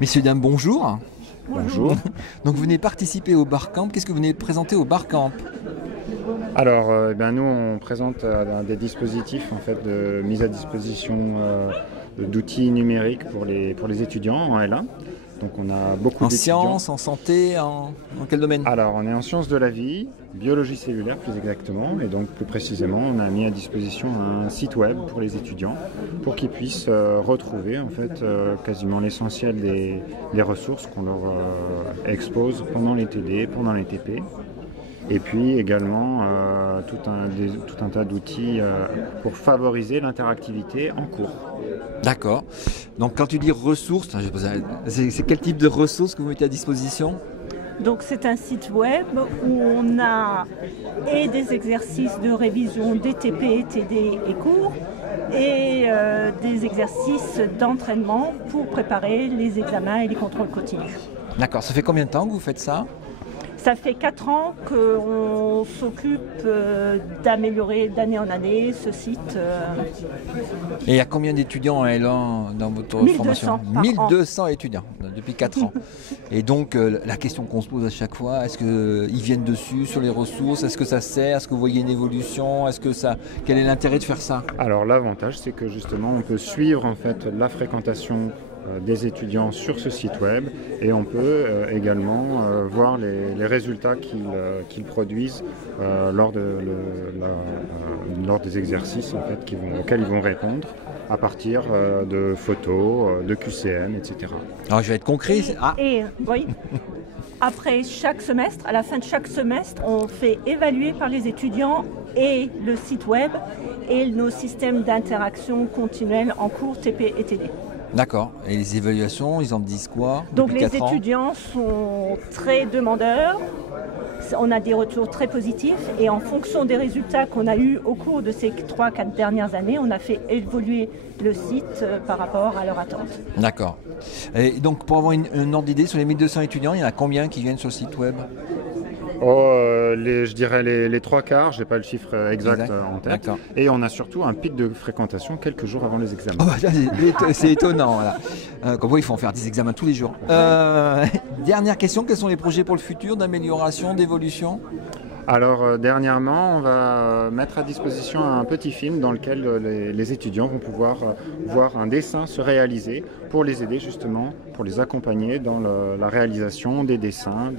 Messieurs, dames, bonjour. Bonjour. Donc vous venez participer au Barcamp. Qu'est-ce que vous venez présenter au Barcamp? Alors, nous, on présente des dispositifs en fait, de mise à disposition d'outils numériques pour les étudiants en L1. Donc, on a beaucoup En d'étudiants. sciences, en santé, en quel domaine? Alors, on est en sciences de la vie, biologie cellulaire plus exactement, et donc plus précisément, on a mis à disposition un site web pour les étudiants pour qu'ils puissent retrouver en fait quasiment l'essentiel des ressources qu'on leur expose pendant les TD, pendant les TP. Et puis également tout un tas d'outils pour favoriser l'interactivité en cours. D'accord. Donc quand tu dis ressources, c'est quel type de ressources que vous mettez à disposition? Donc c'est un site web où on a et des exercices de révision des TP, TD et cours et des exercices d'entraînement pour préparer les examens et les contrôles continus. D'accord. Ça fait combien de temps que vous faites ça? Ça fait 4 ans qu'on s'occupe d'améliorer d'année en année ce site. Et il y a combien d'étudiants en L1 dans votre 1200 formation? par 1200 étudiants depuis 4 ans. Et donc la question qu'on se pose à chaque fois, est-ce qu'ils viennent dessus sur les ressources? Est-ce que ça sert? Est-ce que vous voyez une évolution? Quel est l'intérêt de faire ça? Alors l'avantage, c'est que justement, on peut suivre en fait la fréquentation des étudiants sur ce site web et on peut également voir les résultats qu'ils produisent lors des exercices en fait, auxquels ils vont répondre à partir de photos, de QCM, etc. Alors je vais être concret. Oui. Après chaque semestre, à la fin de chaque semestre, on fait évaluer par les étudiants et le site web et nos systèmes d'interaction continuelle en cours TP et TD. D'accord. Et les évaluations, ils en disent quoi? Donc depuis les 4 ans étudiants sont très demandeurs, on a des retours très positifs et en fonction des résultats qu'on a eus au cours de ces 3-4 dernières années, on a fait évoluer le site par rapport à leur attente. D'accord. Et donc pour avoir une ordre d'idée, sur les 1200 étudiants, il y en a combien qui viennent sur le site web? Je dirais les 3/4, je n'ai pas le chiffre exact en tête. D'accord. Et on a surtout un pic de fréquentation quelques jours avant les examens. C'est étonnant. Voilà. Comme quoi, il faut en faire des examens tous les jours. Dernière question, quels sont les projets pour le futur d'amélioration, d'évolution? Alors dernièrement, on va mettre à disposition un petit film dans lequel les étudiants vont pouvoir voir un dessin se réaliser pour les aider justement, pour les accompagner dans la réalisation des dessins,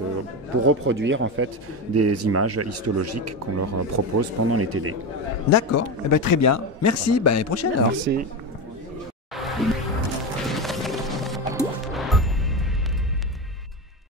pour reproduire en fait des images histologiques qu'on leur propose pendant les TD. D'accord, très bien. Merci, à la prochaine alors. Merci.